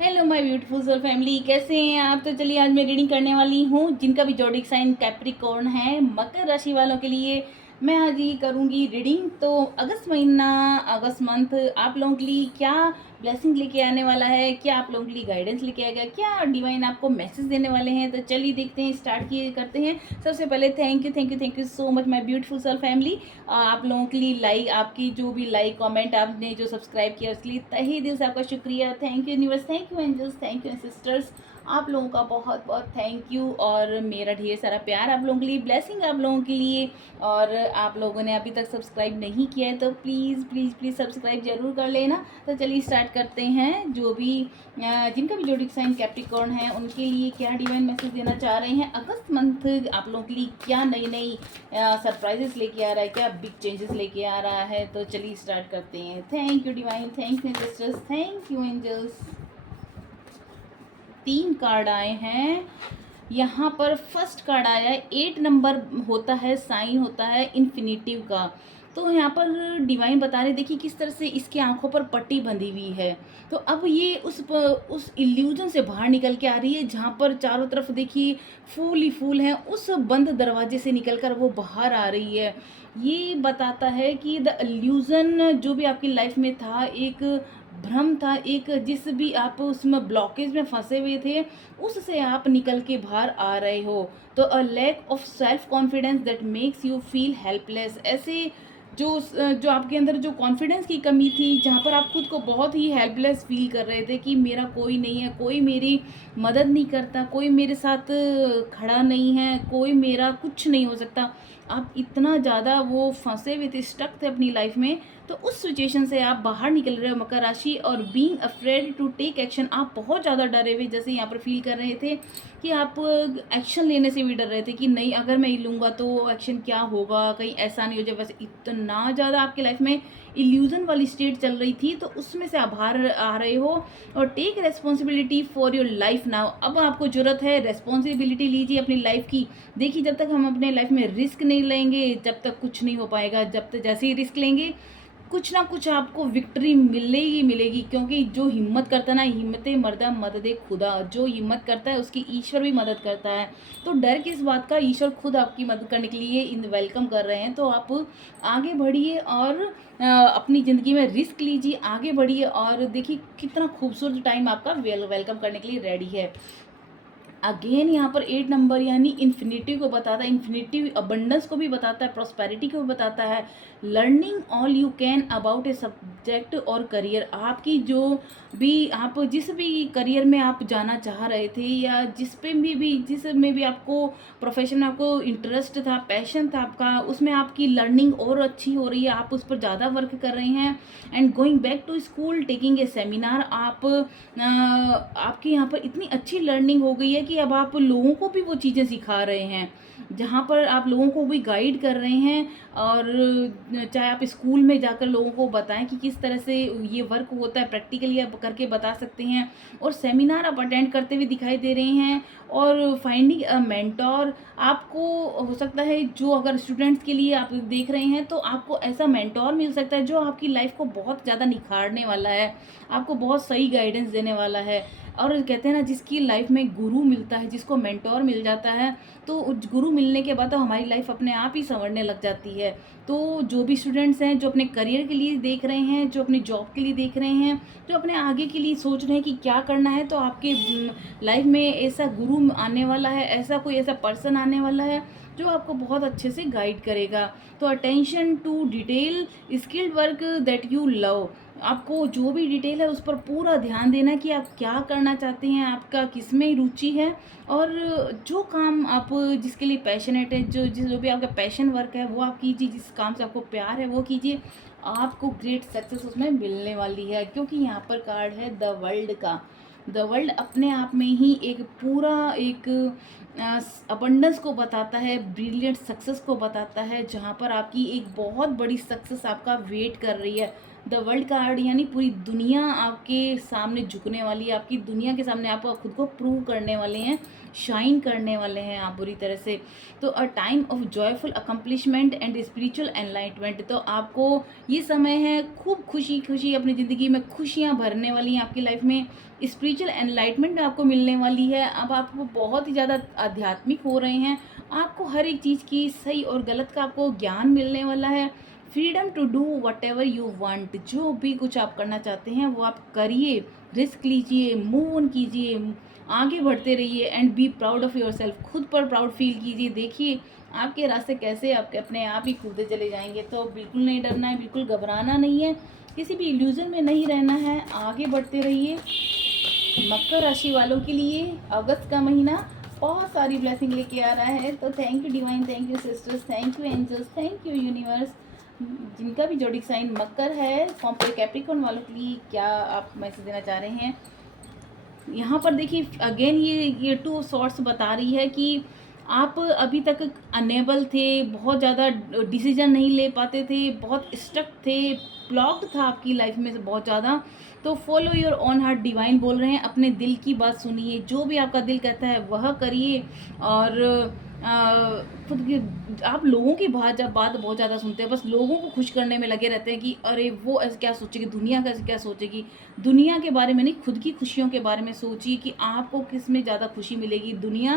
Hello my beautiful soul family, कैसे हैं आप। तो चलिए आज मैं रीडिंग करने वाली हूँ जिनका भी जोडिक साइन कैप्रिकॉर्न है, मकर राशि वालों के लिए मैं आज ही करूँगी रीडिंग। तो अगस्त महीना, अगस्त मंथ आप लोगों के लिए क्या ब्लेसिंग लेके आने वाला है, क्या आप लोगों के लिए गाइडेंस लेके आएगा, क्या डिवाइन आपको मैसेज देने वाले हैं। तो चलिए देखते हैं, स्टार्ट किए करते हैं। सबसे पहले thank you so much my beautiful soul family. आप लोगों के लिए लाइक, आपकी जो भी लाइक कमेंट, आपने जो सब्सक्राइब किया उसके लिए तहे दिल से आपका शुक्रिया। Thank you universe, thank you angels, thank you sisters, आप लोगों का बहुत बहुत थैंक यू। और मेरा ढेर सारा प्यार आप लोगों के लिए, ब्लेसिंग आप लोगों के लिए। और आप लोगों ने अभी तक सब्सक्राइब नहीं किया है तो प्लीज़ प्लीज़ प्लीज़ सब्सक्राइब जरूर कर लेना। तो चलिए स्टार्ट करते हैं। जो भी जिनका भी जोडिक साइन कैप्रिकॉर्न है उनके लिए क्या डिवाइन मैसेज देना चाह रहे हैं। अगस्त मंथ आप लोगों के लिए क्या नई नई सरप्राइजेस लेके आ रहा है, क्या बिग चेंजेस लेके आ रहा है। तो चलिए स्टार्ट करते हैं। Thank you divine, thank you sisters, thank you angels. 3 card आए हैं यहाँ पर। फर्स्ट कार्ड आया है 8 नंबर, होता है साइन, होता है इन्फिनिटिव का। तो यहाँ पर डिवाइन बता रहे, देखिए किस तरह से इसकी आंखों पर पट्टी बंधी हुई है। तो अब ये उस इल्यूजन से बाहर निकल के आ रही है जहाँ पर चारों तरफ देखिए फूल ही फूल हैं। उस बंद दरवाजे से निकलकर वो बाहर आ रही है। ये बताता है कि द इल्यूजन जो भी आपकी लाइफ में था, एक भ्रम था, एक जिस भी आप उसमें ब्लॉकेज में फंसे हुए थे, उससे आप निकल के बाहर आ रहे हो। तो a lack of self confidence that makes you feel helpless. ऐसे जो आपके अंदर जो कॉन्फिडेंस की कमी थी, जहाँ पर आप खुद को बहुत ही हेल्पलेस फील कर रहे थे कि मेरा कोई नहीं है, कोई मेरी मदद नहीं करता, कोई मेरे साथ खड़ा नहीं है, कोई मेरा कुछ नहीं हो सकता। आप इतना ज़्यादा वो फंसे हुए थे, स्टक थे अपनी लाइफ में। तो उस सिचुएशन से आप बाहर निकल रहे हो मकर राशि। और being afraid to take action, आप बहुत ज़्यादा डरे हुए जैसे यहाँ पर फील कर रहे थे कि आप एक्शन लेने से भी डर रहे थे कि नहीं, अगर मैं लूँगा तो एक्शन क्या होगा, कहीं ऐसा नहीं हो जाए। वैसे इतना ज़्यादा आपकी लाइफ में इल्यूजन वाली स्टेट चल रही थी, तो उसमें से आप बाहर आ रहे हो। और take responsibility for your life now, अब आपको ज़रूरत है रेस्पॉन्सिबिलिटी लीजिए अपनी लाइफ की। देखिए जब तक हम अपने लाइफ में रिस्क नहीं लेंगे, जब तक कुछ नहीं हो पाएगा। जब तक जैसे ही रिस्क लेंगे, कुछ ना कुछ आपको विक्ट्री मिलेगी मिलेगी। क्योंकि जो हिम्मत करता है ना, हिम्मत मर्दा मदद खुदा, जो हिम्मत करता है उसकी ईश्वर भी मदद करता है। तो डर किस बात का, ईश्वर खुद आपकी मदद करने के लिए इन वेलकम कर रहे हैं। तो आप आगे बढ़िए और अपनी ज़िंदगी में रिस्क लीजिए, आगे बढ़िए। और देखिए कितना खूबसूरत टाइम आपका वेलकम करने के लिए रेडी है। अगेन यहाँ पर 8 नंबर यानी इन्फिनिटी को बताता है, इन्फिनिटी अबंडेंस को भी बताता है, प्रॉस्पेरिटी को भी बताता है। Learning all you can about a subject और करियर, आपकी जो भी आप जिस भी करियर में आप जाना चाह रहे थे, या जिस में भी आपको प्रोफेशन में आपको इंटरेस्ट था, पैशन था आपका, उसमें आपकी लर्निंग और अच्छी हो रही है, आप उस पर ज़्यादा वर्क कर रहे हैं। And going back to school, taking a seminar, आपकी यहाँ पर इतनी अच्छी लर्निंग हो गई है कि अब आप लोगों को भी वो चीज़ें सिखा रहे हैं, जहाँ पर आप लोगों को भी गाइड कर रहे हैं। और चाहे आप स्कूल में जाकर लोगों को बताएं कि किस तरह से ये वर्क होता है, प्रैक्टिकली आप करके बता सकते हैं। और सेमिनार आप अटेंड करते हुए दिखाई दे रहे हैं। और फाइंडिंग अ मेंटोर, आपको हो सकता है, जो अगर स्टूडेंट्स के लिए आप देख रहे हैं तो आपको ऐसा मेंटोर मिल सकता है जो आपकी लाइफ को बहुत ज़्यादा निखारने वाला है, आपको बहुत सही गाइडेंस देने वाला है। और कहते हैं ना, जिसकी लाइफ में गुरु मिलता है, जिसको मेंटोर मिल जाता है, तो उस गुरु मिलने के बाद तो हमारी लाइफ अपने आप ही संवरने लग जाती है। तो जो भी स्टूडेंट्स हैं, जो अपने करियर के लिए देख रहे हैं, जो अपनी जॉब के लिए देख रहे हैं, जो अपने आगे के लिए सोच रहे हैं कि क्या करना है, तो आपके लाइफ में ऐसा गुरु आने वाला है, ऐसा कोई ऐसा पर्सन आने वाला है जो आपको बहुत अच्छे से गाइड करेगा। तो attention to detail, skilled work that you love, आपको जो भी डिटेल है उस पर पूरा ध्यान देना कि आप क्या करना चाहते हैं, आपका किस में रुचि है। और जो काम आप जिसके लिए पैशनेट है, जो भी आपका पैशन वर्क है वो आप कीजिए, जिस काम से आपको प्यार है वो कीजिए। आपको ग्रेट सक्सेस उसमें मिलने वाली है। क्योंकि यहाँ पर कार्ड है द वर्ल्ड का। द वर्ल्ड अपने आप में ही एक पूरा एक अबंडेंस को बताता है, ब्रिलियंट सक्सेस को बताता है, जहाँ पर आपकी एक बहुत बड़ी सक्सेस आपका वेट कर रही है। द वर्ल्ड कार्ड यानी पूरी दुनिया आपके सामने झुकने वाली है, आपकी दुनिया के सामने आप खुद को प्रूव करने वाले हैं, शाइन करने वाले हैं आप बुरी तरह से। तो a time of joyful accomplishment and spiritual enlightenment, तो आपको ये समय है खूब खुशी खुशी अपनी ज़िंदगी में खुशियाँ भरने वाली हैं आपकी लाइफ में, स्पिरिचुअल एनलाइटमेंट आपको मिलने वाली है। अब आप बहुत ही ज़्यादा आध्यात्मिक हो रहे हैं, आपको हर एक चीज़ की सही और गलत का आपको ज्ञान मिलने वाला है। Freedom to do whatever you want, जो भी कुछ आप करना चाहते हैं वो आप करिए, रिस्क लीजिए, मूव ऑन कीजिए, आगे बढ़ते रहिए and be proud of your self, खुद पर प्राउड फील कीजिए। देखिए आपके रास्ते कैसे आपके अपने आप ही खुलते चले जाएंगे। तो बिल्कुल नहीं डरना है, बिल्कुल घबराना नहीं है, किसी भी इल्यूजन में नहीं रहना है, आगे बढ़ते रहिए। मकर राशि वालों के लिए अगस्त का महीना बहुत सारी ब्लेसिंग लेके आ रहा है। तो thank you divine, thank you sisters, thank you angels, thank you universe. जिनका भी जोडिक साइन मकर है, कैप्रिकॉर्न वालों के लिए क्या आप मैसेज देना चाह रहे हैं? यहाँ पर देखिए अगेन ये टू सॉर्ट्स बता रही है कि आप अभी तक अनेबल थे, बहुत ज़्यादा डिसीजन नहीं ले पाते थे, बहुत स्टक थे, ब्लॉक्ड था आपकी लाइफ में से बहुत ज़्यादा। तो follow your own heart, divine बोल रहे हैं अपने दिल की बात सुनिए, जो भी आपका दिल कहता है वह करिए। और खुद की आप लोगों की बात बहुत ज़्यादा सुनते हैं, बस लोगों को खुश करने में लगे रहते हैं कि अरे वो ऐसे क्या सोचेगी, दुनिया कैसे क्या सोचेगी। दुनिया के बारे में नहीं, खुद की खुशियों के बारे में सोचिए कि आपको किस में ज़्यादा खुशी मिलेगी।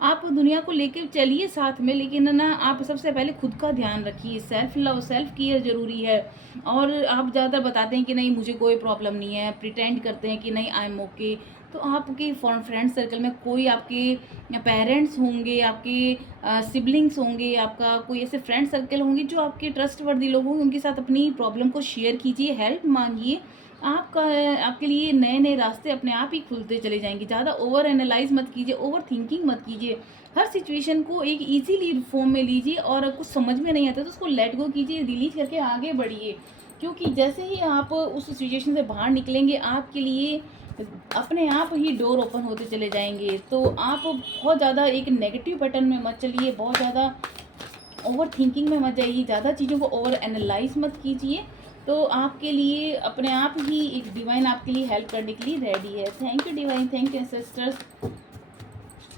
आप दुनिया को लेकर चलिए साथ में, लेकिन ना आप सबसे पहले खुद का ध्यान रखिए। सेल्फ लव, सेल्फ केयर ज़रूरी है। और आप ज़्यादातर बताते हैं कि नहीं मुझे कोई प्रॉब्लम नहीं है, प्रिटेंड करते हैं कि नहीं आई एम ओके। तो आपके फ्रेंड सर्कल में कोई आपके पेरेंट्स होंगे, आपके सिबलिंग्स होंगे, आपका कोई ऐसे फ्रेंड सर्कल होंगे जो आपके ट्रस्टवर्दी लोग होंगे, उनके साथ अपनी प्रॉब्लम को शेयर कीजिए, हेल्प मांगिए। आपका आपके लिए नए नए रास्ते अपने आप ही खुलते चले जाएंगे। ज़्यादा ओवर एनालाइज मत कीजिए, ओवर थिंकिंग मत कीजिए। हर सिचुएशन को एक इजीली फॉर्म में लीजिए, और कुछ समझ में नहीं आता तो उसको लेट गो कीजिए, डिलीट करके आगे बढ़िए। क्योंकि जैसे ही आप उस सिचुएशन से बाहर निकलेंगे, आपके लिए अपने आप ही डोर ओपन होते चले जाएंगे। तो आप बहुत ज़्यादा एक नेगेटिव पैटर्न में मत चलिए, बहुत ज़्यादा ओवर थिंकिंग में मत जाइए, ज़्यादा चीज़ों को ओवर एनालाइज मत कीजिए। तो आपके लिए अपने आप ही एक डिवाइन आपके लिए हेल्प करने के लिए रेडी है। Thank you divine, thank you sisters.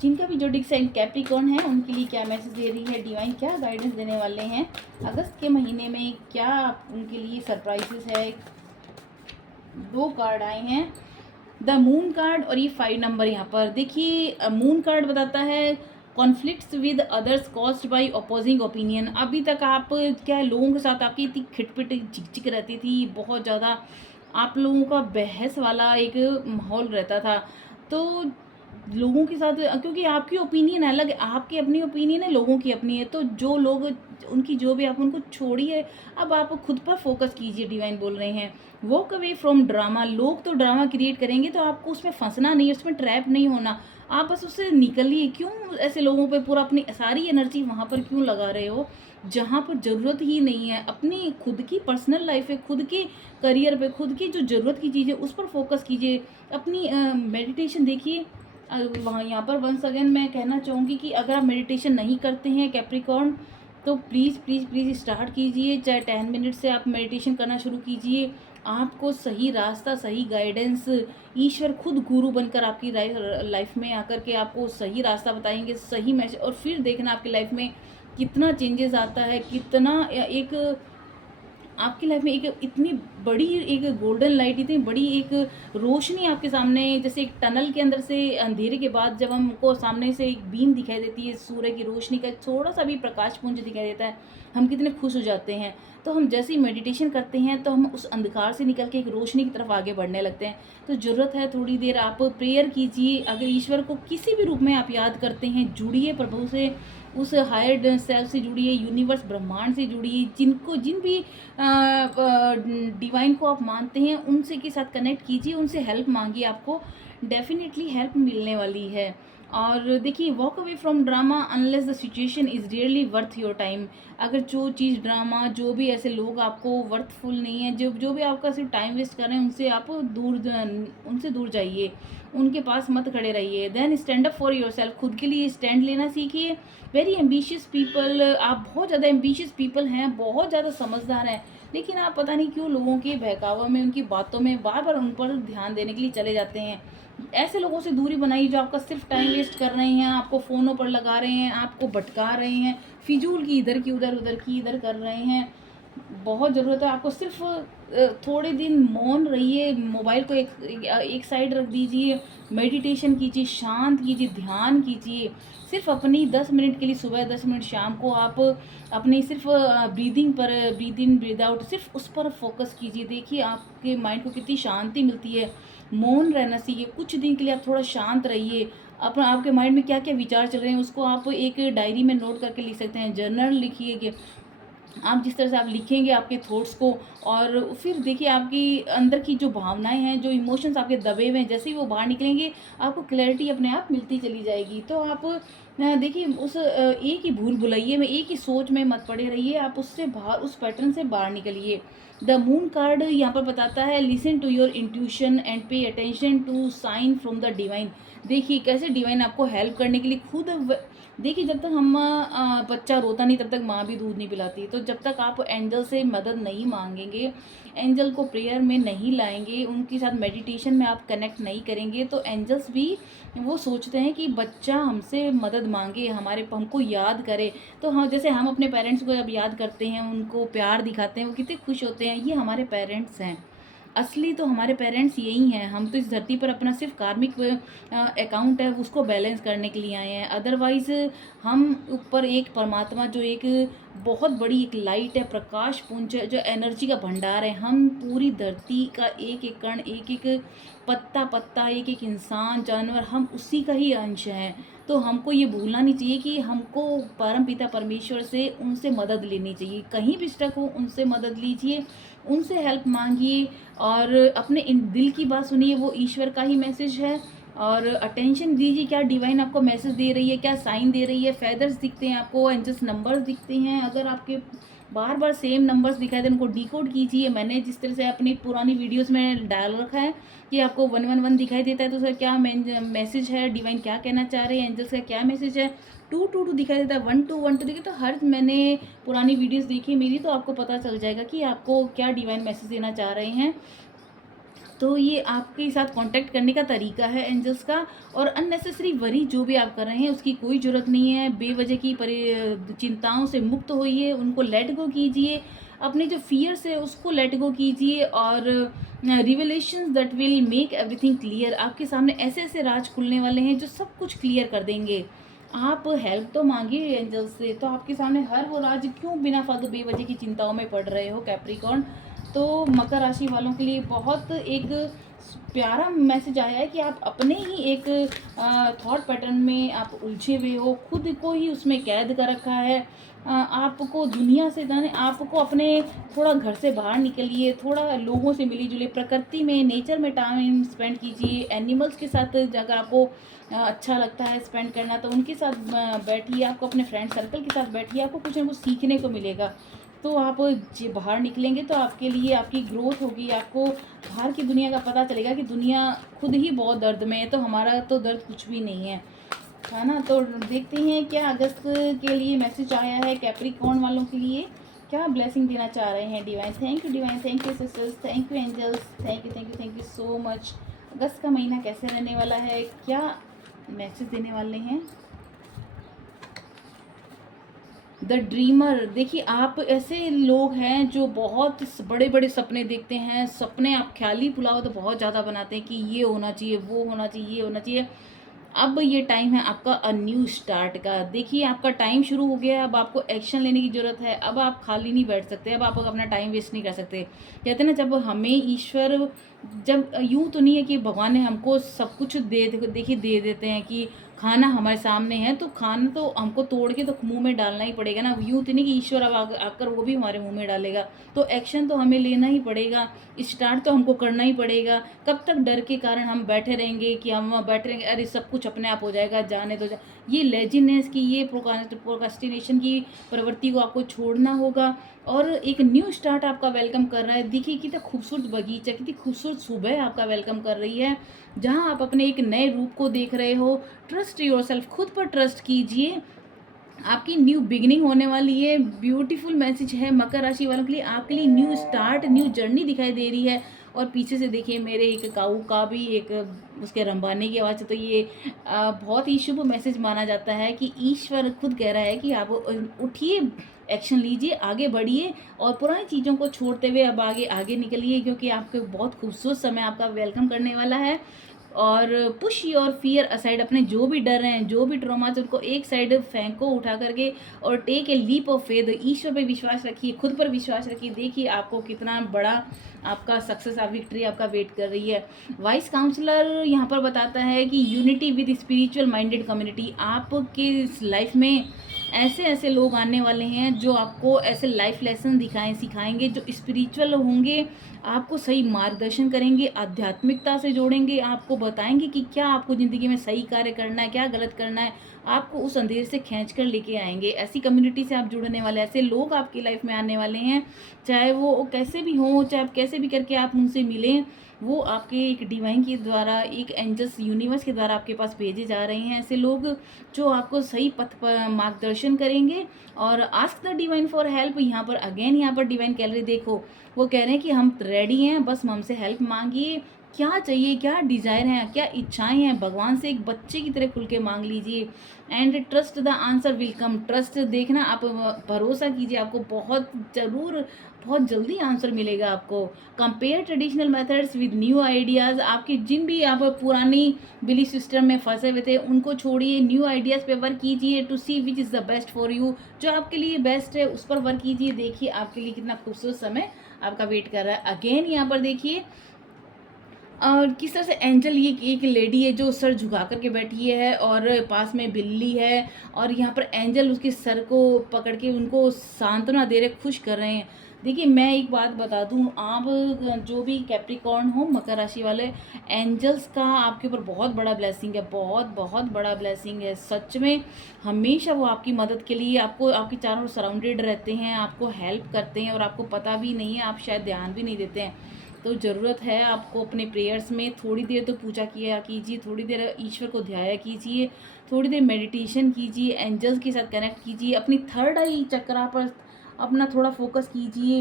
जिनका भी जोडिक साइन कैप्रिकॉर्न है उनके लिए क्या मैसेज दे रही है डिवाइन, क्या गाइडेंस देने वाले हैं अगस्त के महीने में, क्या उनके लिए सरप्राइजेस है? 2 कार्ड आए हैं, द मून कार्ड और ये 5 नंबर। यहाँ पर देखिए मून कार्ड बताता है conflicts with others caused by opposing opinion. अभी तक आप क्या है, लोगों के साथ आपकी इतनी खिटपिट झिकझिक रहती थी, बहुत ज़्यादा आप लोगों का बहस वाला एक माहौल रहता था। तो लोगों के साथ, क्योंकि आपकी ओपिनियन अलग है, आपकी अपनी ओपिनियन है, लोगों की अपनी है। तो जो लोग उनकी जो भी, आप उनको छोड़िए, अब आप खुद पर फोकस कीजिए। डिवाइन बोल रहे हैं वॉक अवे फ्रॉम ड्रामा। लोग तो ड्रामा क्रिएट करेंगे, तो आपको उसमें फंसना नहीं, उसमें ट्रैप नहीं होना, आप बस उससे निकलिए। क्यों ऐसे लोगों पे पूरा अपनी सारी एनर्जी वहाँ पर क्यों लगा रहे हो जहाँ पर ज़रूरत ही नहीं है? अपनी खुद की पर्सनल लाइफ है, खुद के करियर पे, खुद की जो ज़रूरत की चीज़ें उस पर फोकस कीजिए। अपनी मेडिटेशन देखिए वहाँ, यहाँ पर वंस अगेन मैं कहना चाहूँगी कि अगर आप मेडिटेशन नहीं करते हैं कैप्रिकॉर्न, तो प्लीज़ प्लीज़ प्लीज़ स्टार्ट कीजिए। चाहे 10 मिनट से आप मेडिटेशन करना शुरू कीजिए। आपको सही रास्ता, सही गाइडेंस, ईश्वर खुद गुरु बनकर आपकी लाइफ में आकर के आपको सही रास्ता बताएंगे, सही मैसेज। और फिर देखना आपकी लाइफ में कितना चेंजेस आता है, कितना एक आपकी लाइफ में एक इतनी बड़ी एक गोल्डन लाइट, इतनी बड़ी एक रोशनी आपके सामने, जैसे एक टनल के अंदर से अंधेरे के बाद जब हमको सामने से एक बीम दिखाई देती है, सूर्य की रोशनी का थोड़ा सा भी प्रकाश पुंज दिखाई देता है, हम कितने खुश हो जाते हैं। तो हम जैसे ही मेडिटेशन करते हैं तो हम उस अंधकार से निकल के एक रोशनी की तरफ आगे बढ़ने लगते हैं। तो ज़रूरत है थोड़ी देर आप प्रेयर कीजिए। अगर ईश्वर को किसी भी रूप में आप याद करते हैं, जुड़िए प्रभु से, उस हायर सेल्फ से जुड़िए, यूनिवर्स ब्रह्मांड से जुड़िए। जिन भी डिवाइन को आप मानते हैं उनसे के साथ कनेक्ट कीजिए, उनसे हेल्प मांगिए, आपको डेफिनेटली हेल्प मिलने वाली है। और देखिए walk away from drama unless the situation is really worth your time. अगर जो चीज़ ड्रामा, जो भी ऐसे लोग आपको वर्थफुल नहीं है, जो भी आपका सिर्फ टाइम वेस्ट कर रहे हैं, उनसे आप उनसे दूर जाइए, उनके पास मत खड़े रहिए। Then stand up for yourself, खुद के लिए स्टैंड लेना सीखिए। वेरी एम्बिशियस पीपल, आप बहुत ज़्यादा एम्बिशियस पीपल हैं, बहुत ज़्यादा समझदार हैं, लेकिन आप पता नहीं क्यों लोगों के बहकावा में, उनकी बातों में बार बार उन पर ध्यान देने के लिए चले जाते हैं। ऐसे लोगों से दूरी बनाइए जो आपका सिर्फ टाइम वेस्ट कर रहे हैं, आपको फ़ोनों पर लगा रहे हैं, आपको भटका रहे हैं, फिजूल की इधर की उधर, उधर की इधर कर रहे हैं। बहुत ज़रूरत है आपको, सिर्फ थोड़े दिन मौन रहिए, मोबाइल को एक साइड रख दीजिए, मेडिटेशन कीजिए, शांत कीजिए, ध्यान कीजिए। सिर्फ अपनी 10 मिनट के लिए सुबह, 10 मिनट शाम को आप अपनी सिर्फ ब्रीदिंग पर, ब्रीद इन ब्रीद आउट, सिर्फ उस पर फोकस कीजिए। देखिए आपके माइंड को कितनी शांति मिलती है। मौन रहना सीखिए, कुछ दिन के लिए आप थोड़ा शांत रहिए। अपना आपके माइंड में क्या क्या विचार चल रहे हैं उसको आप एक डायरी में नोट करके लिख सकते हैं, जर्नल लिखिए कि आप जिस तरह से आप लिखेंगे आपके थॉट्स को, और फिर देखिए आपकी अंदर की जो भावनाएं हैं, जो इमोशंस आपके दबे हुए हैं, जैसे ही वो बाहर निकलेंगे आपको क्लैरिटी अपने आप मिलती चली जाएगी। तो आप देखिए उस एक ही भूल भुलैये में, एक ही सोच में मत पड़े रहिए, आप उससे बाहर, उस पैटर्न से बाहर निकलिए। द मून कार्ड यहाँ पर बताता है listen to your intuition and pay attention to sign from the divine. देखिए कैसे डिवाइन आपको हेल्प करने के लिए खुद देखिए जब तक हम बच्चा रोता नहीं तब तक माँ भी दूध नहीं पिलाती। तो जब तक आप एंजल से मदद नहीं मांगेंगे, एंजल को प्रेयर में नहीं लाएंगे, उनके साथ मेडिटेशन में आप कनेक्ट नहीं करेंगे, तो एंजल्स भी वो सोचते हैं कि बच्चा हमसे मदद मांगे, हमारे हमको याद करे। तो हाँ, जैसे हम अपने पेरेंट्स को जब याद करते हैं, उनको प्यार दिखाते हैं, वो कितने खुश होते हैं। ये हमारे पेरेंट्स हैं, असली तो हमारे पेरेंट्स यही हैं। हम तो इस धरती पर अपना सिर्फ कार्मिक अकाउंट है उसको बैलेंस करने के लिए आए हैं। अदरवाइज़ हम ऊपर एक परमात्मा जो एक बहुत बड़ी एक लाइट है, प्रकाश पुंज है, जो एनर्जी का भंडार है, हम पूरी धरती का एक एक कण, एक एक पत्ता पत्ता, एक एक इंसान जानवर, हम उसी का ही अंश हैं। तो हमको ये भूलना नहीं चाहिए कि हमको परम पिता परमेश्वर से, उनसे मदद लेनी चाहिए। कहीं भी स्टक हो उनसे मदद लीजिए, उनसे हेल्प मांगिए, और अपने इन दिल की बात सुनिए, वो ईश्वर का ही मैसेज है। और अटेंशन दीजिए, क्या डिवाइन आपको मैसेज दे रही है, क्या साइन दे रही है। फेदर्स दिखते हैं आपको, एंजल्स नंबर्स दिखते हैं। अगर आपके बार बार सेम नंबर्स दिखाई दे उनको डिकोड कीजिए। मैंने जिस तरह से अपनी पुरानी वीडियोस में डाल रखा है कि आपको 111 दिखाई देता है तो सर क्या मैसेज है, डिवाइन क्या कहना चाह रहे हैं, एंजल्स का क्या मैसेज है। 222 दिखाई देता है, 1212 देखिए। तो हर मैंने पुरानी वीडियोस देखी मेरी, तो आपको पता चल जाएगा कि आपको क्या डिवाइन मैसेज देना चाह रहे हैं। तो ये आपके साथ कांटेक्ट करने का तरीका है एंजल्स का। और अननेसेसरी वरी जो भी आप कर रहे हैं उसकी कोई ज़रूरत नहीं है। बेवजह की चिंताओं से मुक्त होइए, उनको लेट गो कीजिए, अपने जो फियर्स है उसको लेट गो कीजिए। और revelations that will make everything clear, आपके सामने ऐसे ऐसे राज खुलने वाले हैं जो सब कुछ क्लियर कर देंगे। आप हेल्प तो मांगिए एंजल्स से, तो आपके सामने हर वो राज, क्यों बिना फालतू बेवजह की चिंताओं में पड़ रहे हो कैप्रिकॉर्न। तो मकर राशि वालों के लिए बहुत एक प्यारा मैसेज आया है कि आप अपने ही एक थॉट पैटर्न में आप उलझे हुए हो, खुद को ही उसमें कैद कर रखा है। आपको दुनिया से जाने, आपको अपने थोड़ा घर से बाहर निकलिए, थोड़ा लोगों से मिली जुली, प्रकृति में, नेचर में टाइम स्पेंड कीजिए। एनिमल्स के साथ अगर आपको अच्छा लगता है स्पेंड करना तो उनके साथ बैठिए, आपको अपने फ्रेंड सर्कल के साथ बैठिए, आपको कुछ ना कुछ सीखने को मिलेगा। तो आप बाहर निकलेंगे तो आपके लिए आपकी ग्रोथ होगी, आपको बाहर की दुनिया का पता चलेगा कि दुनिया खुद ही बहुत दर्द में है, तो हमारा तो दर्द कुछ भी नहीं है ना। तो देखते हैं क्या अगस्त के लिए मैसेज आया है कैप्रिकॉर्न वालों के लिए, क्या ब्लेसिंग देना चाह रहे हैं divine. Thank you divine, thank you sisters, thank you angels, thank you thank you thank you so much. अगस्त का महीना कैसे रहने वाला है, क्या मैसेज देने वाले हैं द ड्रीमर। देखिए आप ऐसे लोग हैं जो बहुत बड़े बड़े सपने देखते हैं, सपने आप ख्याली पुलाव तो बहुत ज़्यादा बनाते हैं कि ये होना चाहिए, वो होना चाहिए, ये होना चाहिए। अब ये टाइम है आपका न्यू स्टार्ट का। देखिए आपका टाइम शुरू हो गया है, अब आपको एक्शन लेने की ज़रूरत है। अब आप खाली नहीं बैठ सकते, अब आप अपना टाइम वेस्ट नहीं कर सकते। कहते हैं ना, जब हमें ईश्वर, जब यूँ तो नहीं है कि भगवान ने हमको सब कुछ देखिए दे देते हैं कि खाना हमारे सामने है तो खाना तो हमको तोड़ के तो मुंह में डालना ही पड़ेगा ना। यूँ तो नहीं कि ईश्वर अब आकर वो भी हमारे मुंह में डालेगा। तो एक्शन तो हमें लेना ही पड़ेगा, स्टार्ट तो हमको करना ही पड़ेगा। कब तक डर के कारण हम बैठे रहेंगे कि हम बैठे रहेंगे, अरे सब कुछ अपने आप हो जाएगा, जाने दो ये लेजीनेस की, ये प्रोकास्टिनेशन की प्रवृत्ति को आपको छोड़ना होगा। और एक न्यू स्टार्ट आपका वेलकम कर रहा है। देखिए कितना खूबसूरत बगीचा, कितनी खूबसूरत सुबह आपका वेलकम कर रही है, जहाँ आप अपने एक नए रूप को देख रहे हो। ट्रस्ट योरसेल्फ, खुद पर ट्रस्ट कीजिए। आपकी न्यू बिगिनिंग होने वाली है। ब्यूटीफुल मैसेज है मकर राशि वालों के लिए, आपके लिए न्यू स्टार्ट, न्यू जर्नी दिखाई दे रही है। और पीछे से देखिए मेरे एक काऊ का भी एक उसके रंबाने की आवाज़ है, तो ये बहुत ही शुभ मैसेज माना जाता है कि ईश्वर खुद कह रहा है कि आप उठिए, एक्शन लीजिए, आगे बढ़िए और पुरानी चीज़ों को छोड़ते हुए अब आगे आगे निकलिए, क्योंकि आपको बहुत खूबसूरत समय आपका वेलकम करने वाला है। और पुश योर फियर असाइड, अपने जो भी डर हैं, जो भी ट्रॉमास, उनको एक साइड फेंको उठा करके और take a leap of faith. ईश्वर पे विश्वास रखिए, खुद पर विश्वास रखिए, देखिए आपको कितना बड़ा आपका सक्सेस, आप विक्ट्री आपका वेट कर रही है। वाइस काउंसलर यहाँ पर बताता है कि unity with spiritual minded community, आपके लाइफ में ऐसे ऐसे लोग आने वाले हैं जो आपको ऐसे लाइफ लेसन सिखाएंगे, जो स्पिरिचुअल होंगे, आपको सही मार्गदर्शन करेंगे, आध्यात्मिकता से जोड़ेंगे, आपको बताएंगे कि क्या आपको ज़िंदगी में सही कार्य करना है, क्या गलत करना है, आपको उस अंधेरे से खींच कर लेके आएंगे। ऐसी कम्युनिटी से आप जुड़ने वाले, ऐसे लोग आपकी लाइफ में आने वाले हैं, चाहे वो कैसे भी हों, चाहे आप कैसे भी करके आप उनसे मिलें, वो आपके एक डिवाइन के द्वारा, एक एंजल्स यूनिवर्स के द्वारा आपके पास भेजे जा रहे हैं ऐसे लोग जो आपको सही पथ पर मार्गदर्शन करेंगे। और ask the divine for help, यहाँ पर अगेन यहाँ पर डिवाइन कैलरी देखो, वो कह रहे हैं कि हम रेडी हैं, बस हमसे हेल्प मांगिए, क्या चाहिए, क्या डिज़ायर है, क्या इच्छाएं हैं, भगवान से एक बच्चे की तरह खुल के मांग लीजिए। And trust the answer will come, trust देखना, आप भरोसा कीजिए, आपको बहुत ज़रूर बहुत जल्दी आंसर मिलेगा आपको। Compare traditional methods with new ideas, आपकी जिन भी आप पुरानी बिलीफ सिस्टम में फंसे हुए थे उनको छोड़िए, न्यू आइडियाज़ पे वर्क कीजिए to see which is the best for you, जो आपके लिए बेस्ट है उस पर वर्क कीजिए। देखिए आपके लिए कितना खूबसूरत समय आपका वेट कर रहा है। अगेन यहाँ पर देखिए और किस तरह से एंजल, ये एक लेडी है जो सर झुका करके बैठी है और पास में बिल्ली है, और यहाँ पर एंजल उसके सर को पकड़ के उनको सांत्वना दे रहे, खुश कर रहे हैं। देखिए मैं एक बात बता दूं, आप जो भी कैप्रिकॉर्न हो, मकर राशि वाले, एंजल्स का आपके ऊपर बहुत बड़ा ब्लेसिंग है, बहुत बहुत बड़ा ब्लेसिंग है सच में। हमेशा वो आपकी मदद के लिए आपको, आपके चारों सराउंडेड रहते हैं, आपको हेल्प करते हैं और आपको पता भी नहीं है, आप शायद ध्यान भी नहीं देते हैं। तो ज़रूरत है आपको अपने प्रेयर्स में थोड़ी देर तो पूजा किया कीजिए, थोड़ी देर ईश्वर को ध्याया कीजिए, थोड़ी देर मेडिटेशन कीजिए, एंजल्स के साथ कनेक्ट कीजिए, अपनी थर्ड आई चक्रा पर अपना थोड़ा फोकस कीजिए,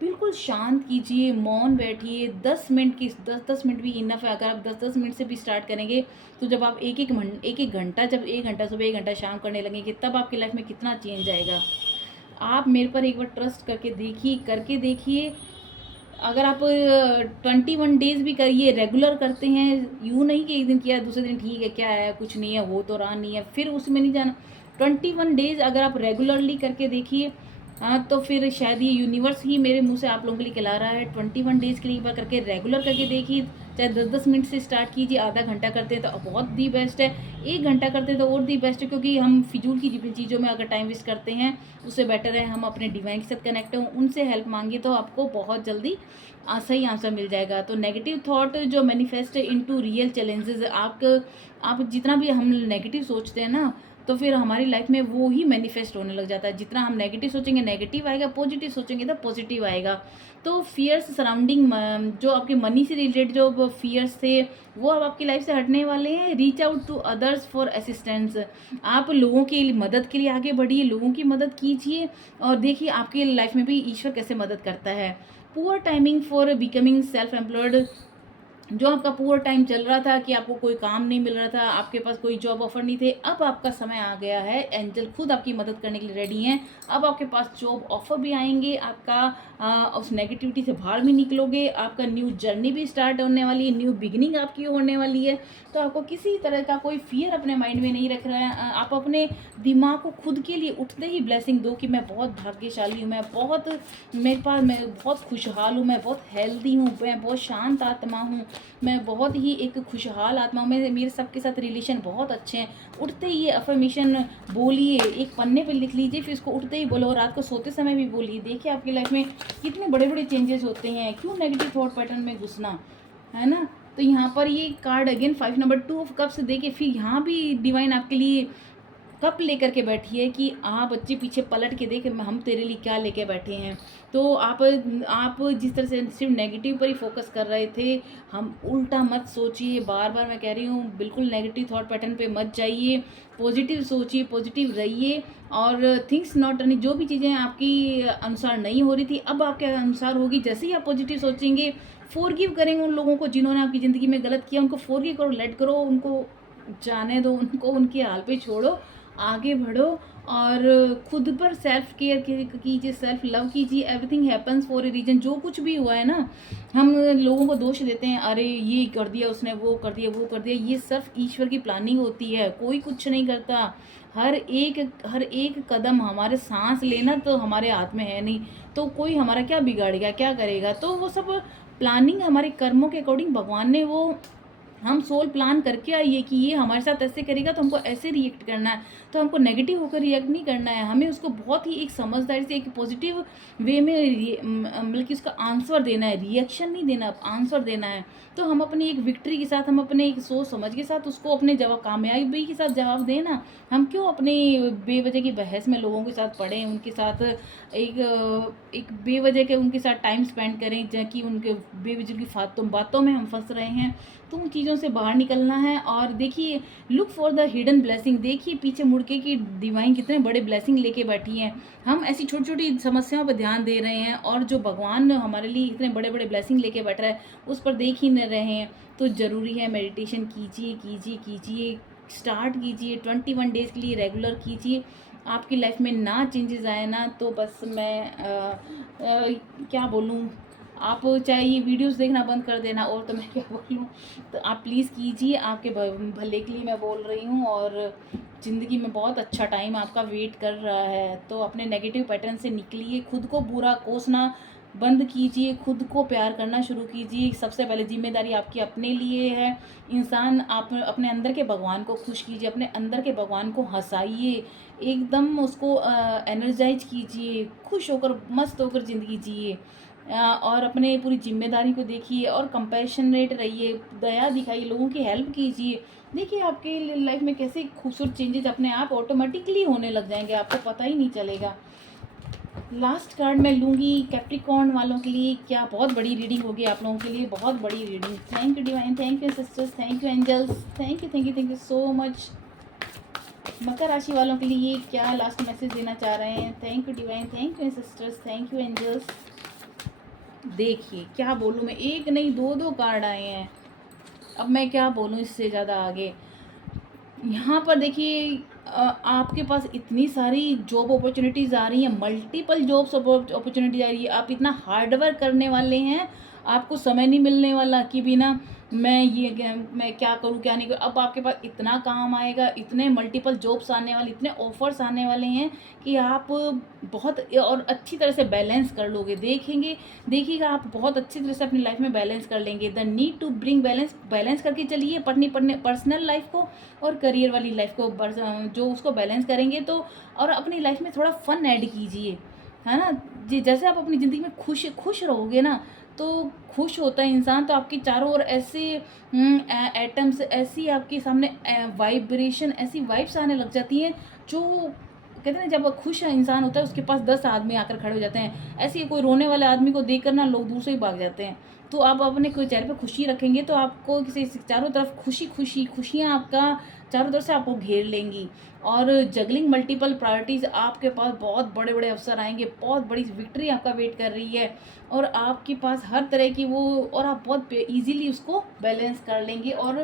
बिल्कुल शांत कीजिए, मौन बैठिए, 10 मिनट की 10-10 मिनट भी इनफ है। अगर आप 10-10 मिनट से भी स्टार्ट करेंगे तो जब आप एक घंटा, जब 1 घंटा सुबह 1 घंटा शाम करने लगेंगे, तब आपकी लाइफ में कितना चेंज आएगा। आप मेरे पर एक बार ट्रस्ट करके देखिए। अगर आप 21 डेज भी करिए, रेगुलर करते हैं, यूँ नहीं कि एक दिन किया दूसरे दिन ठीक है, क्या है, कुछ नहीं है, हो तो रहा नहीं है, फिर उसमें नहीं जाना। 21 डेज अगर आप रेगुलरली करके देखिए, हाँ, तो फिर शायद ये यूनिवर्स ही मेरे मुंह से आप लोगों के लिए खिला रहा है। 21 डेज के लिए एक बार करके रेगुलर करके देखिए, चाहे 10-10 मिनट से स्टार्ट कीजिए, आधा घंटा करते हैं तो बहुत दी बेस्ट है, 1 घंटा करते हैं तो और दी बेस्ट है, क्योंकि हम फिजूल की चीज़ों में अगर टाइम वेस्ट करते हैं उससे बेटर है हम अपने डिवाइन के साथ कनेक्ट हों, उनसे हेल्प मांगिए, तो आपको बहुत जल्दी सही आंसर मिल जाएगा। तो नेगेटिव थॉट जो मैनिफेस्ट इनटू रियल चैलेंजेस, आप जितना भी हम नेगेटिव सोचते हैं ना, तो फिर हमारी लाइफ में वो ही मैनिफेस्ट होने लग जाता है। जितना हम नेगेटिव सोचेंगे नेगेटिव आएगा, पॉजिटिव सोचेंगे तो पॉजिटिव आएगा। तो फियर्स सराउंडिंग, जो आपके मनी से रिलेटेड जो फियर्स थे वो अब आपकी लाइफ से हटने वाले हैं। Reach out to others for assistance, आप लोगों की मदद के लिए आगे बढ़िए, लोगों की मदद कीजिए और देखिए आपकी लाइफ में भी ईश्वर कैसे मदद करता है। Poor timing for becoming self employed, जो आपका पूरा टाइम चल रहा था कि आपको कोई काम नहीं मिल रहा था, आपके पास कोई जॉब ऑफर नहीं थे, अब आपका समय आ गया है, एंजल खुद आपकी मदद करने के लिए रेडी हैं। अब आपके पास जॉब ऑफर भी आएंगे, आपका उस नेगेटिविटी से बाहर भी निकलोगे, आपका न्यू जर्नी भी स्टार्ट होने वाली है, न्यू बिगिनिंग आपकी होने वाली है। तो आपको किसी तरह का कोई फियर अपने माइंड में नहीं रख रहा है। आप अपने दिमाग को खुद के लिए उठते ही ब्लेसिंग दो कि मैं बहुत भाग्यशाली हूँ, मैं बहुत खुशहाल हूँ, मैं बहुत हेल्दी हूँ, मैं बहुत शांत आत्मा हूँ, मैं बहुत ही एक खुशहाल आत्मा हूँ, मेरे सबके साथ रिलेशन बहुत अच्छे हैं। उठते ही ये अफर्मेशन बोलिए, एक पन्ने पे लिख लीजिए, फिर इसको उठते ही बोलो, रात को सोते समय भी बोलिए। देखिए आपकी लाइफ में कितने बड़े बड़े चेंजेस होते हैं। क्यों नेगेटिव थॉट पैटर्न में घुसना, है ना। तो यहाँ पर ये card again 5 number 2 of cups देखिए, फिर यहाँ भी डिवाइन आपके लिए कप लेकर के बैठिए कि आप बच्चे पीछे पलट के देखें हम तेरे लिए क्या लेके बैठे हैं। तो आप जिस तरह से सिर्फ नेगेटिव पर ही फोकस कर रहे थे, हम उल्टा मत सोचिए। बार बार मैं कह रही हूँ, बिल्कुल नेगेटिव थॉट पैटर्न पे मत जाइए, पॉजिटिव सोचिए, पॉजिटिव रहिए। और थिंग्स नॉट रनिंग, जो भी चीज़ें आपकी अनुसार नहीं हो रही थी अब आपके अनुसार होगी। जैसे ही आप पॉजिटिव सोचेंगे, फॉरगिव करेंगे उन लोगों को जिन्होंने आपकी ज़िंदगी में गलत किया, उनको फॉरगिव करो, लेट करो, उनको जाने दो, उनको उनके हाल पे छोड़ो, आगे बढ़ो और खुद पर सेल्फ केयर कीजिए, सेल्फ लव कीजिए। Everything happens for a reason. जो कुछ भी हुआ है ना, हम लोगों को दोष देते हैं, अरे ये कर दिया उसने, वो कर दिया, वो कर दिया। ये सिर्फ ईश्वर की प्लानिंग होती है, कोई कुछ नहीं करता। हर एक कदम हमारे सांस लेना तो हमारे हाथ में है नहीं, तो कोई हमारा क्या बिगाड़ेगा, क्या करेगा। तो वो सब प्लानिंग हमारे कर्मों के अकॉर्डिंग भगवान ने वो हम सोल प्लान करके आइए कि ये हमारे साथ ऐसे करेगा तो हमको ऐसे रिएक्ट करना है। तो हमको नेगेटिव होकर रिएक्ट नहीं करना है, हमें उसको बहुत ही एक समझदारी से एक पॉजिटिव वे में मतलब कि उसका आंसर देना है, रिएक्शन नहीं देना, आंसर देना है। तो हम अपनी एक विक्ट्री के साथ, हम अपने एक सोच समझ के साथ उसको अपने जवाब, कामयाबी के साथ जवाब देना। हम क्यों अपने बेवजह की बहस में लोगों के साथ पढ़ें, उनके साथ एक बेवजह के उनके साथ टाइम स्पेंड करें, जबकि उनके बेवजह की बातों में हम फंस रहे हैं। तो उन चीज़ों से बाहर निकलना है। और देखिए, look for the hidden blessing. देखिए पीछे मुड़ के कि डिवाइन कितने बड़े ब्लेसिंग लेके बैठी हैं। हम ऐसी छोटी छोटी समस्याओं पर ध्यान दे रहे हैं और जो भगवान हमारे लिए इतने बड़े बड़े ब्लेसिंग लेके बैठ रहा है उस पर देख ही नहीं रहे हैं। तो ज़रूरी है मेडिटेशन कीजिए, कीजिए, कीजिए, स्टार्ट कीजिए, 21 डेज़ के लिए रेगुलर कीजिए। आपकी लाइफ में ना चेंजेस आए ना, तो बस मैं क्या बोलूँ, आप चाहे ये वीडियोस देखना बंद कर देना, और तो मैं क्या बोलूँ। तो आप प्लीज़ कीजिए, आपके भले के लिए मैं बोल रही हूँ। और ज़िंदगी में बहुत अच्छा टाइम आपका वेट कर रहा है। तो अपने नेगेटिव पैटर्न से निकलिए, खुद को बुरा कोसना बंद कीजिए, खुद को प्यार करना शुरू कीजिए। सबसे पहले जिम्मेदारी आपकी अपने लिए है। इंसान, आप अपने अंदर के भगवान को खुश कीजिए, अपने अंदर के भगवान को हंसाइए, एकदम उसको एनर्जाइज कीजिए, खुश होकर मस्त होकर ज़िंदगी जिए। और अपने पूरी जिम्मेदारी को देखिए और कंपैशनेट रहिए, दया दिखाइए, लोगों की हेल्प कीजिए। देखिए आपके लाइफ में कैसे खूबसूरत चेंजेस अपने आप ऑटोमेटिकली होने लग जाएंगे, आपको पता ही नहीं चलेगा। लास्ट कार्ड मैं लूँगी कैप्रिकॉर्न वालों के लिए। क्या बहुत बड़ी रीडिंग होगी आप लोगों के लिए, बहुत बड़ी reading. Thank you divine, thank you sisters, thank you angels, thank you so much. मकर राशि वालों के लिए क्या लास्ट मैसेज देना चाह रहे हैं? Thank you divine, thank you sisters, thank you angels. देखिए क्या बोलूँ मैं, एक नहीं दो कार्ड आए हैं। अब मैं क्या बोलूँ इससे ज़्यादा आगे। यहाँ पर देखिए आपके पास इतनी सारी जॉब अपॉर्चुनिटीज़ आ रही हैं, मल्टीपल जॉब्स अपॉर्चुनिटीज आ रही है। आप इतना हार्ड वर्क करने वाले हैं, आपको समय नहीं मिलने वाला कि बिना मैं क्या करूँ क्या नहीं करूँ। अब आपके पास इतना काम आएगा, इतने मल्टीपल जॉब्स आने वाले, इतने ऑफर्स आने वाले हैं कि आप बहुत और अच्छी तरह से बैलेंस कर लोगे। देखिएगा आप बहुत अच्छी तरह से अपनी लाइफ में बैलेंस कर लेंगे। The need to bring balance करके चलिए, अपनी पर्सनल लाइफ को और करियर वाली लाइफ को, जो उसको बैलेंस करेंगे तो। और अपनी लाइफ में थोड़ा फन ऐड कीजिए, है ना जी। जैसे आप अपनी ज़िंदगी में खुश रहोगे ना, तो खुश होता है इंसान, तो आपके चारों ओर ऐसे एटम्स, ऐसी आपके सामने वाइब्रेशन, ऐसी वाइब्स आने लग जाती हैं जो कहते हैं, जब खुश इंसान होता है उसके पास 10 आदमी आकर खड़े हो जाते हैं। ऐसे ही कोई रोने वाले आदमी को देख कर ना लोग दूर से ही भाग जाते हैं। तो आप अपने कोई चेहरे पे खुशी रखेंगे तो आपको किसी चारों तरफ खुशियाँ आपका चारों तरफ से आपको घेर लेंगी। और जगलिंग मल्टीपल प्रायोरिटीज़, आपके पास बहुत बड़े बड़े अवसर आएंगे, बहुत बड़ी विक्ट्री आपका वेट कर रही है। और आपके पास हर तरह की वो, और आप बहुत ईजीली उसको बैलेंस कर लेंगे। और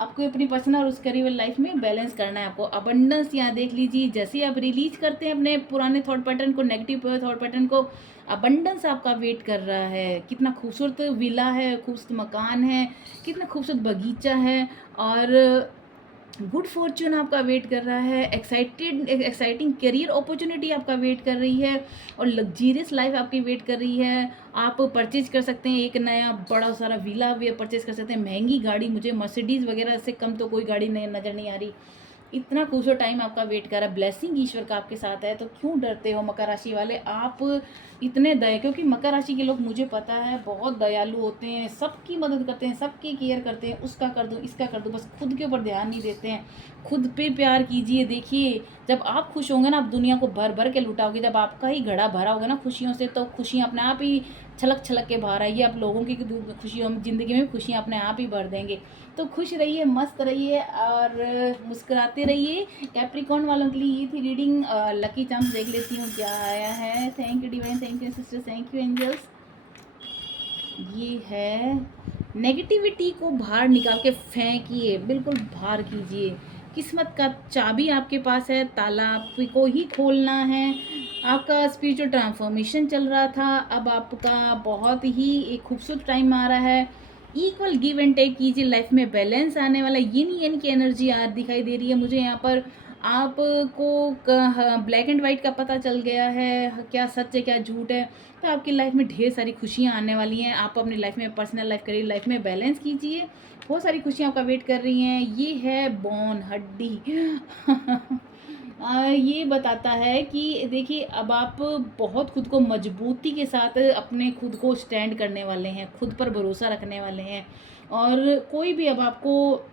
आपको अपनी पर्सनल और उस करियर लाइफ में बैलेंस करना है। आपको अबंडेंस यहाँ देख लीजिए, जैसे ही आप रिलीज करते हैं अपने पुराने थॉट पैटर्न को, नेगेटिव थॉट पैटर्न को, अबंडेंस आपका वेट कर रहा है। कितना खूबसूरत विला है, खूबसूरत मकान है, कितना खूबसूरत बगीचा है, और गुड फॉर्च्यून आपका वेट कर रहा है। एक्साइटिंग करियर अपॉर्चुनिटी आपका वेट कर रही है, और लग्जीरियस लाइफ आपकी वेट कर रही है। आप परचेज कर सकते हैं एक नया बड़ा सारा विला भी परचेज कर सकते हैं, महंगी गाड़ी, मुझे मर्सिडीज़ वगैरह से कम तो कोई गाड़ी नहीं नज़र नहीं आ रही। इतना खुशो टाइम आपका वेट कर रहा है, ब्लेसिंग ईश्वर का आपके साथ है, तो क्यों डरते हो मकर राशि वाले। आप इतने दया, क्योंकि मकर राशि के लोग मुझे पता है बहुत दयालु होते हैं, सबकी मदद करते हैं, सबकी केयर करते हैं, उसका कर दो इसका कर दो, बस खुद के ऊपर ध्यान नहीं देते हैं। खुद पे प्यार कीजिए। देखिए जब आप खुश होंगे ना, आप दुनिया को भर भर के लुटाओगे। जब आपका ही घड़ा भरा होगा ना खुशियों से, तो खुशियाँ अपने आप ही छलक छलक के बाहर आएगी। आप लोगों की खुशियों में, ज़िंदगी में खुशियाँ अपने आप ही भर देंगे। तो खुश रहिए, मस्त रहिए और मुस्कुराते रहिए। कैप्रिकॉर्न वालों के लिए ये थी रीडिंग। लकी चांस देख लेती हूँ क्या आया है। Thank you divine, thank you sister, thank you angels. ये है नेगेटिविटी को बाहर निकाल के फेंकिए, बिल्कुल बाहर कीजिए। किस्मत का चाबी आपके पास है, ताला आपको ही खोलना है। आपका स्पिरिचुअल ट्रांसफॉर्मेशन चल रहा था, अब आपका बहुत ही एक खूबसूरत टाइम आ रहा है। इक्वल गिव एंड टेक कीजिए, लाइफ में बैलेंस आने वाला। यिन यन की एनर्जी आ दिखाई दे रही है मुझे यहाँ पर। आपको ब्लैक एंड वाइट का पता चल गया है, क्या सच है क्या झूठ है। तो आपकी लाइफ में ढेर सारी खुशियाँ आने वाली हैं। आप अपनी लाइफ में, पर्सनल लाइफ करिए, लाइफ में बैलेंस कीजिए, बहुत सारी खुशियाँ आपका वेट कर रही हैं। ये है बोन हड्डी ये बताता है कि देखिए अब आप बहुत खुद को मजबूती के साथ अपने खुद को स्टैंड करने वाले हैं, खुद पर भरोसा रखने वाले हैं, और कोई भी अब आपको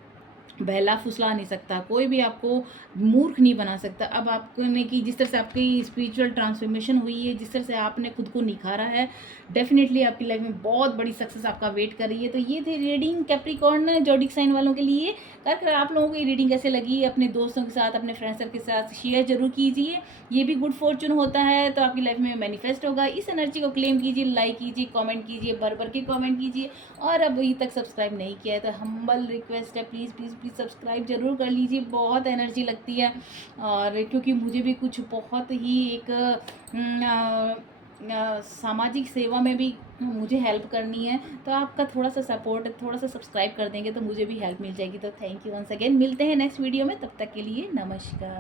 बहला फुसला नहीं सकता, कोई भी आपको मूर्ख नहीं बना सकता। अब आपने की जिस तरह से आपकी स्पिरिचुअल ट्रांसफॉर्मेशन हुई है, जिस तरह से आपने खुद को निखारा है, डेफिनेटली आपकी लाइफ में बहुत बड़ी सक्सेस आपका वेट कर रही है। तो ये थी रीडिंग कैप्रिकॉर्न जोडिक साइन वालों के लिए। कर आप लोगों को ये रीडिंग कैसे लगी, अपने दोस्तों के साथ, अपने फ्रेंड्स के साथ शेयर जरूर कीजिए। ये भी गुड फॉर्चून होता है, तो आपकी लाइफ में मैनिफेस्ट होगा। इस एनर्जी को क्लेम कीजिए, लाइक कीजिए, कमेंट कीजिए, भर भर के कमेंट कीजिए। और अभी तक सब्सक्राइब नहीं किया है तो हम्बल रिक्वेस्ट है, प्लीज़ प्लीज़ प्लीज़ सब्सक्राइब जरूर कर लीजिए, बहुत एनर्जी लगती है। और क्योंकि मुझे भी कुछ बहुत ही एक सामाजिक सेवा में भी मुझे हेल्प करनी है, तो आपका थोड़ा सा सपोर्ट, थोड़ा सा सब्सक्राइब कर देंगे तो मुझे भी हेल्प मिल जाएगी। तो थैंक यू वंस अगेन। मिलते हैं नेक्स्ट वीडियो में, तब तक के लिए नमस्कार।